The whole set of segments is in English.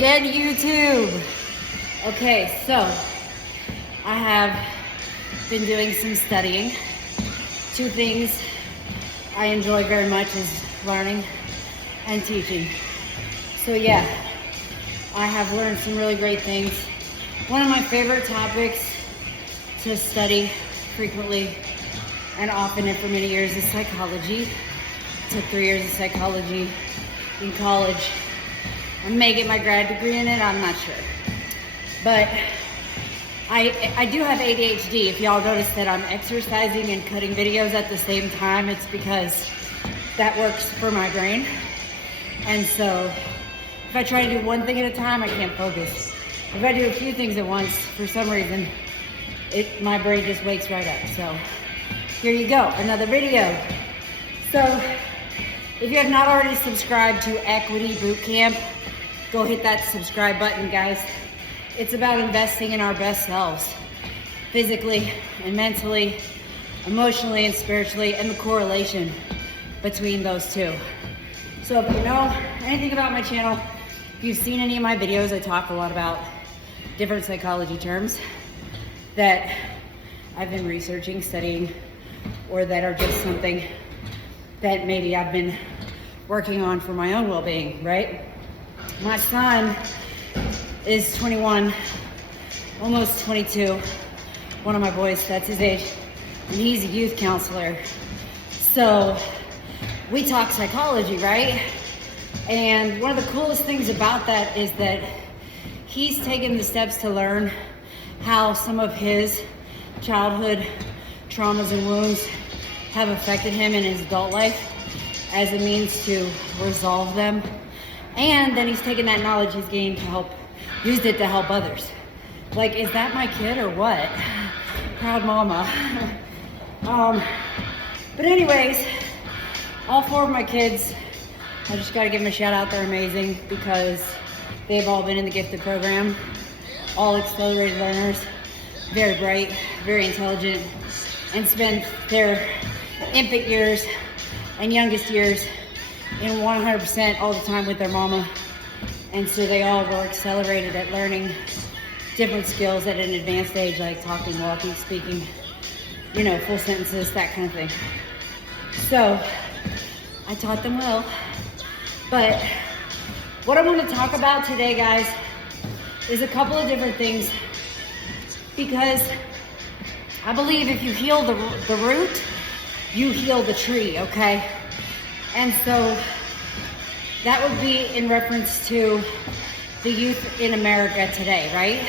Dead YouTube. Okay, so I have been doing some studying. Two things I enjoy very much is learning and teaching. So yeah, I have learned some really great things. One of my favorite topics to study frequently and often and for many years is psychology. Took 3 years of psychology in college. I may get my grad degree in it, I'm not sure. But I do have ADHD. If y'all notice that I'm exercising and cutting videos at the same time, it's because that works for my brain. And so if I try to do one thing at a time, I can't focus. If I do a few things at once, for some reason, my brain just wakes right up. So here you go, another video. So if you have not already subscribed to Equity Bootcamp, go hit that subscribe button, guys. It's about investing in our best selves, physically and mentally, emotionally and spiritually, and the correlation between those two. So if you know anything about my channel, if you've seen any of my videos, I talk a lot about different psychology terms that I've been researching, studying, or that are just something that maybe I've been working on for my own well-being, right? My son is 21, almost 22. One of my boys, that's his age, and he's a youth counselor. So we talk psychology, right? And one of the coolest things about that is that he's taken the steps to learn how some of his childhood traumas and wounds have affected him in his adult life as a means to resolve them. And then he's taken that knowledge he's gained to used it to help others. Like, is that my kid or what? Proud mama. But anyways, all 4 of my kids, I just gotta give them a shout out. They're amazing because they've all been in the gifted program, all accelerated learners, very bright, very intelligent, and spent their infant years and youngest years in 100% all the time with their mama. And so they all were accelerated at learning different skills at an advanced age, like talking, walking, speaking, you know, full sentences, that kind of thing. So I taught them well. But what I want to talk about today, guys, is a couple of different things, because I believe if you heal the root, you heal the tree, okay? And so that would be in reference to the youth in America today, right?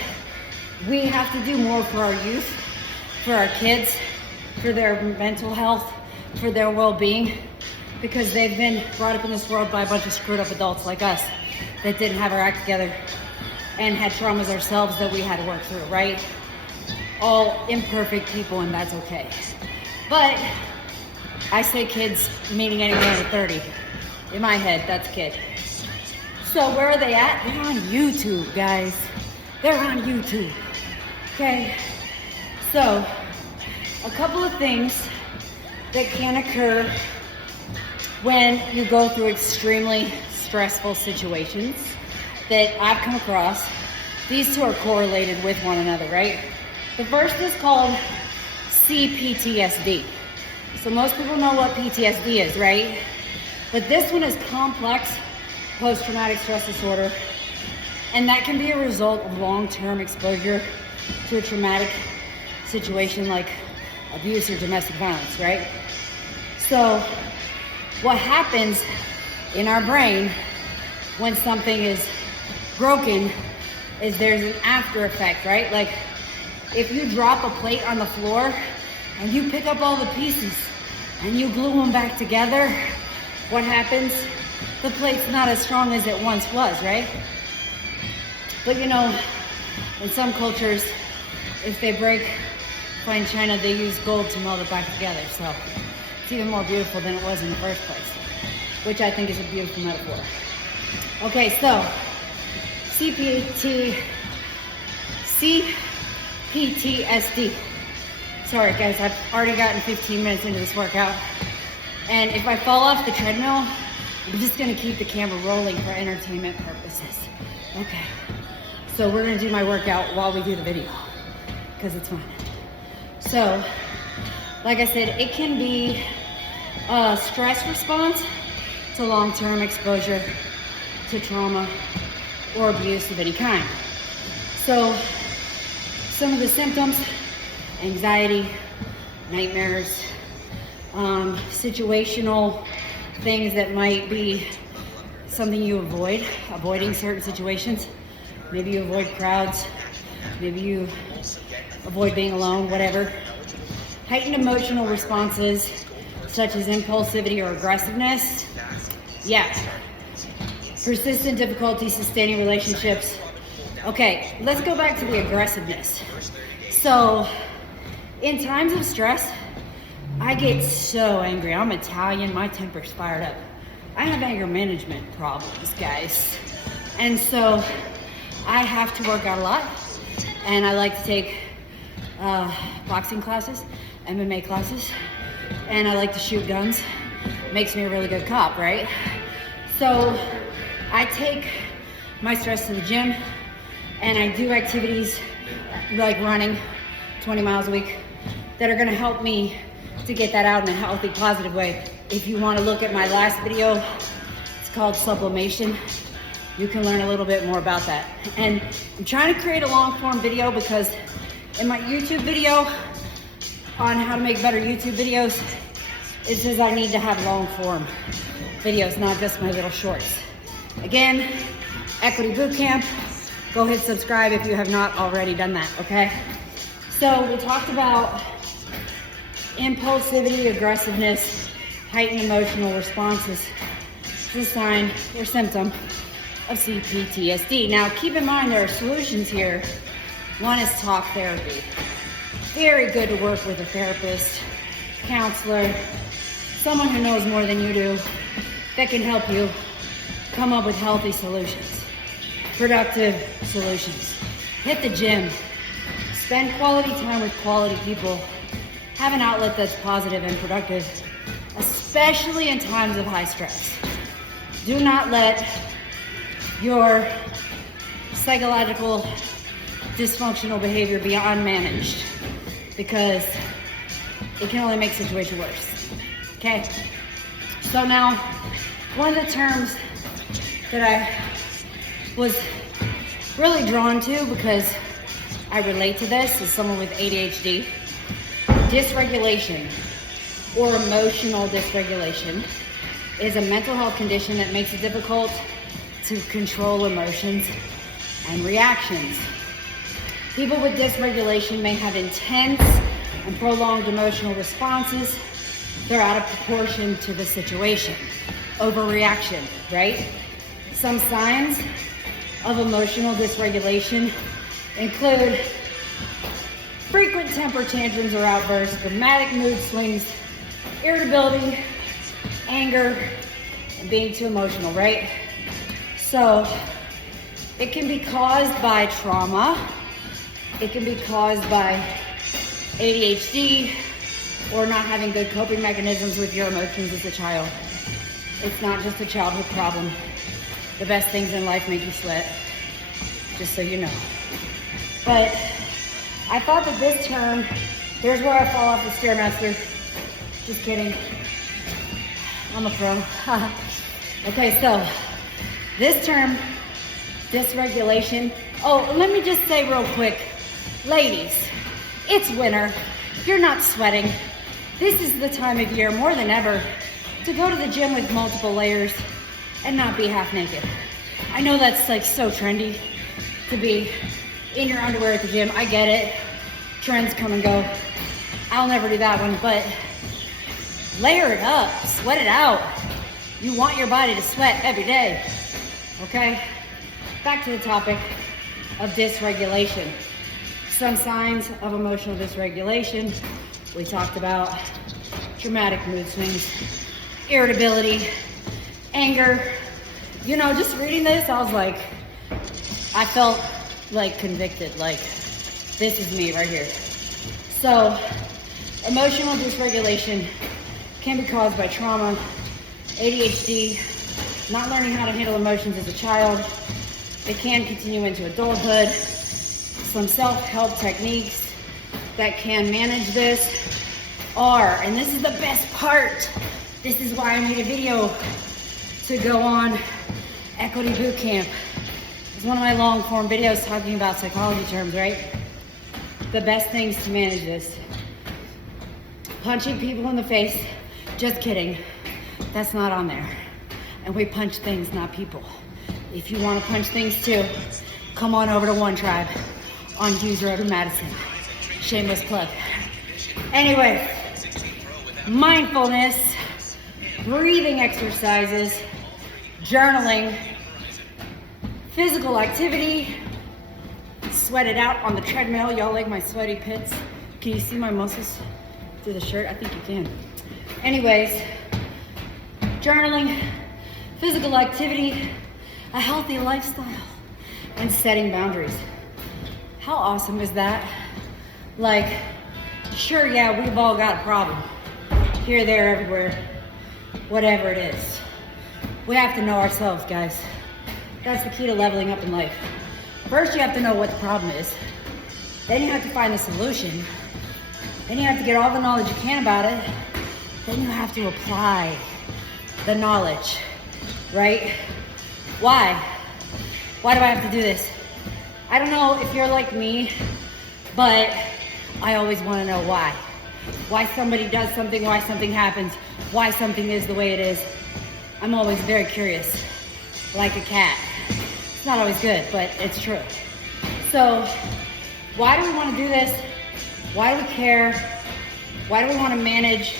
We have to do more for our youth, for our kids, for their mental health, for their well-being, because they've been brought up in this world by a bunch of screwed up adults like us that didn't have our act together and had traumas ourselves that we had to work through, right? All imperfect people, and that's okay. But I say kids, meaning anyone under 30. In my head, that's kid. So where are they at? They're on YouTube, guys. They're on YouTube. Okay. So a couple of things that can occur when you go through extremely stressful situations that I've come across. These two are correlated with one another, right? The first is called CPTSD. So most people know what PTSD is, right? But this one is complex post-traumatic stress disorder, and that can be a result of long-term exposure to a traumatic situation like abuse or domestic violence, right? So what happens in our brain when something is broken is there's an after effect, right? Like if you drop a plate on the floor and you pick up all the pieces and you glue them back together, what happens? The plate's not as strong as it once was, right? But you know, in some cultures, if they break fine china, they use gold to meld it back together. So it's even more beautiful than it was in the first place, which I think is a beautiful metaphor. Okay, so CPTSD. Sorry guys, I've already gotten 15 minutes into this workout. And if I fall off the treadmill, I'm just gonna keep the camera rolling for entertainment purposes. Okay, so we're gonna do my workout while we do the video because it's fun. So, like I said, it can be a stress response to long-term exposure to trauma or abuse of any kind. So, some of the symptoms: anxiety, nightmares, situational things that might be something you avoiding certain situations. Maybe you avoid crowds, maybe you avoid being alone, whatever. Heightened emotional responses such as impulsivity or aggressiveness. Yeah. Persistent difficulty sustaining relationships. Okay, let's go back to the aggressiveness. So, in times of stress, I get so angry. I'm Italian, my temper's fired up. I have anger management problems, guys. And so I have to work out a lot, and I like to take boxing classes, MMA classes, and I like to shoot guns. Makes me a really good cop, right? So I take my stress to the gym, and I do activities like running 20 miles a week that are gonna help me to get that out in a healthy, positive way. If you want to look at my last video, it's called Sublimation. You can learn a little bit more about that. And I'm trying to create a long form video because in my YouTube video on how to make better YouTube videos, it says I need to have long form videos, not just my little shorts. Again, Equity Bootcamp, go hit subscribe if you have not already done that, okay? So we talked about impulsivity, aggressiveness, heightened emotional responses. It's a sign or symptom of CPTSD. Now, keep in mind there are solutions here. One is talk therapy. Very good to work with a therapist, counselor, someone who knows more than you do that can help you come up with healthy solutions, productive solutions. Hit the gym. Spend quality time with quality people. Have an outlet that's positive and productive, especially in times of high stress. Do not let your psychological dysfunctional behavior be unmanaged because it can only make the situation worse. Okay? So now, one of the terms that I was really drawn to because I relate to this is someone with ADHD. Dysregulation or emotional dysregulation is a mental health condition that makes it difficult to control emotions and reactions. People with dysregulation may have intense and prolonged emotional responses. They're out of proportion to the situation. Overreaction, right? Some signs of emotional dysregulation include frequent temper tantrums or outbursts, dramatic mood swings, irritability, anger, and being too emotional, right? So it can be caused by trauma. It can be caused by ADHD or not having good coping mechanisms with your emotions as a child. It's not just a childhood problem. The best things in life make you sweat, just so you know. But I thought that this term, here's where I fall off the Stairmaster. Just kidding. I'm a pro. Okay, so this term, dysregulation. Oh, let me just say real quick, ladies, it's winter. You're not sweating. This is the time of year more than ever to go to the gym with multiple layers and not be half naked. I know that's like so trendy to be in your underwear at the gym. I get it. Trends come and go. I'll never do that one, but layer it up, sweat it out. You want your body to sweat every day, okay? Back to the topic of dysregulation. Some signs of emotional dysregulation. We talked about dramatic mood swings, irritability, anger. You know, just reading this, I was like, I felt like convicted, like this is me right here. So, emotional dysregulation can be caused by trauma, ADHD, not learning how to handle emotions as a child, It can continue into adulthood. Some self-help techniques that can manage this are, and this is the best part, this is why I made a video to go on Equity Boot Camp. It's one of my long form videos talking about psychology terms, right? The best things to manage this. Punching people in the face, just kidding. That's not on there. And we punch things, not people. If you want to punch things too, come on over to One Tribe on Hughes Road in Madison. Shameless plug. Anyway, mindfulness, breathing exercises, journaling, physical activity, sweat it out on the treadmill. Y'all like my sweaty pits? Can you see my muscles through the shirt? I think you can. Anyways, journaling, physical activity, a healthy lifestyle, and setting boundaries. How awesome is that? Like, sure, yeah, we've all got a problem. Here, there, everywhere, whatever it is. We have to know ourselves, guys. That's the key to leveling up in life. First, you have to know what the problem is. Then you have to find the solution. Then you have to get all the knowledge you can about it. Then you have to apply the knowledge, right? Why? Why do I have to do this? I don't know if you're like me, but I always want to know why. Why somebody does something, why something happens, why something is the way it is. I'm always very curious, like a cat. It's not always good, but it's true. So, why do we want to do this? Why do we care? Why do we want to manage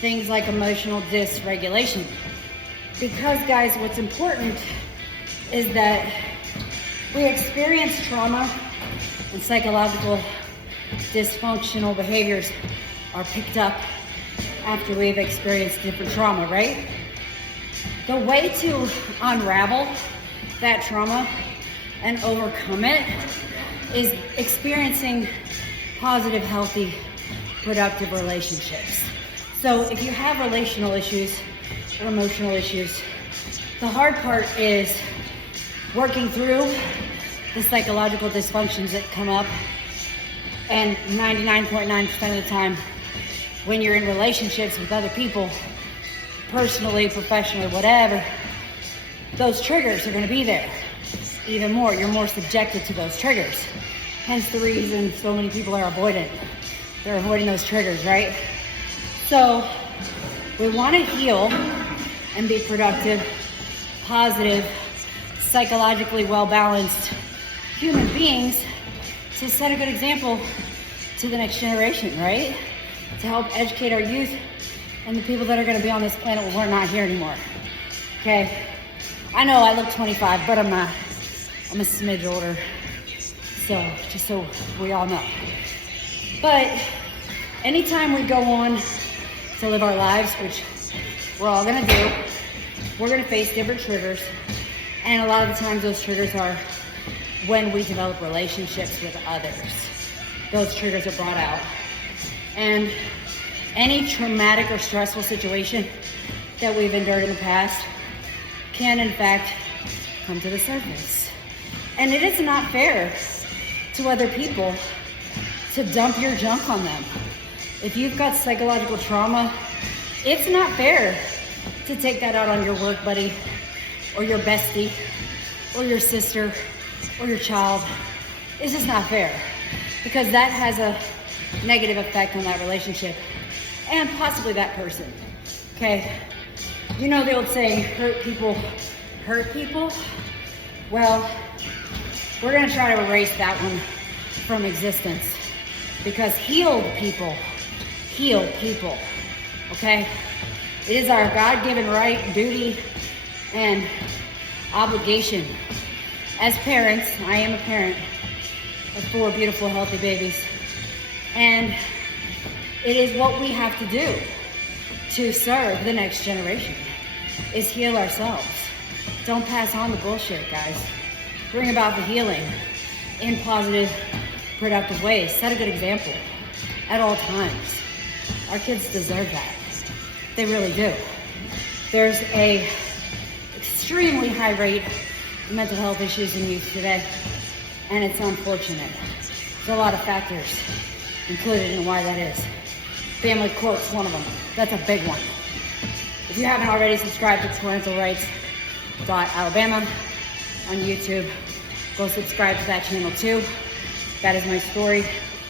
things like emotional dysregulation? Because, guys, what's important is that we experience trauma and psychological dysfunctional behaviors are picked up after we've experienced different trauma, right? The way to unravel that trauma and overcome it is experiencing positive, healthy, productive relationships. So if you have relational issues or emotional issues, the hard part is working through the psychological dysfunctions that come up. And 99.9% of the time, when you're in relationships with other people, personally, professionally, whatever, those triggers are going to be there. Even more, you're more subjected to those triggers. Hence the reason so many people are avoidant. They're avoiding those triggers, right? So we want to heal and be productive, positive, psychologically well-balanced human beings to set a good example to the next generation, right? To help educate our youth and the people that are going to be on this planet when we're not here anymore. Okay? I know I look 25, but I'm not. I'm a smidge older. So, just so we all know. But anytime we go on to live our lives, which we're all going to do, we're going to face different triggers. And a lot of the times those triggers are when we develop relationships with others. Those triggers are brought out. And any traumatic or stressful situation that we've endured in the past can, in fact, come to the surface. And it is not fair to other people to dump your junk on them. If you've got psychological trauma, it's not fair to take that out on your work buddy or your bestie or your sister or your child. It's just not fair because that has a negative effect on that relationship and possibly that person. Okay? You know the old saying, hurt people hurt people? Well, we're going to try to erase that one from existence because heal people, okay? It is our God-given right, duty, and obligation. As parents, I am a parent of 4 beautiful, healthy babies, and it is what we have to do to serve the next generation, is heal ourselves. Don't pass on the bullshit, guys. Bring about the healing in positive, productive ways. Set a good example at all times. Our kids deserve that. They really do. There's a extremely high rate mental health issues in youth today, and it's unfortunate. There's a lot of factors included in why that is. Family court's one of them. That's a big one. If you haven't already subscribed to Parental Rights Alabama on YouTube, go subscribe to that channel too. That is my story.